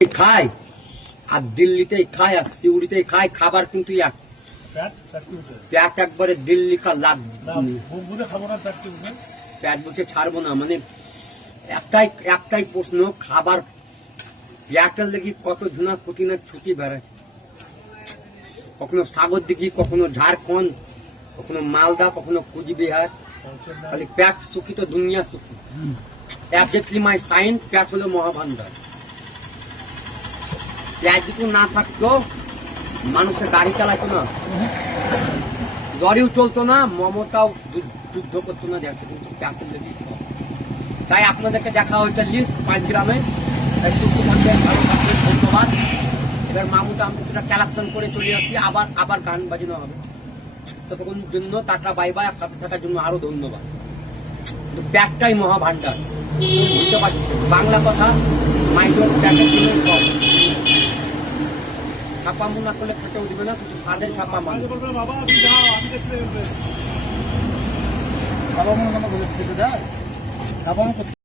খায় আর দিল্লিতে খায় আর সিউড়িতে খায়, খাবার কিন্তু এক প্যাট একবারে দিল্লি প্যাট বুঝে ছাড়বো না। মানে একটাই প্রশ্ন, খাবার প্যাটের লেগে কত ঝুনা কুটিনার ছুটি বেড়ায়, কখনো সাগর দিঘি, কখনো ঝাড়খন্ড, কখনো মালদা, কখনো কুচবিহার। খালি প্যাট সুখী তো দুনিয়া সুখী। অ্যাবজেক্টলি মাই সাইন, প্যাট হলো মহাভান্ডার। প্যাট যদি না থাকতো মানুষের গাড়ি চালাইতো না, লরিও চলতো না, মমতাও যুদ্ধ করতো না দেশে, কিন্তু প্যাটের লেগে। তাই আপনাদেরকে দেখা হয়েছে লিস্ট 5 গ্রামে। তাই সুস্থ থাকবেন, ভালো থাকবেন, ধন্যবাদ। এবার মামুটা আমরা যেটা কালেকশন করে চলে আসছি, আবার গান বাজানো হবে। ততক্ষণ জন্য টাটা বাই বাই, সাথে থাকার জন্য আরো ধন্যবাদ। কিন্তু প্যাটটাই মহাভান্ডার, বুঝতে পারছি বাংলা কথা। মাইক্রো প্যাটের জন্য সব ছাপা মুনা করলে খেতে উঠবে না, কিন্তু স্বাদের ছাপা মানে বাবা মনে খেতে দেয়।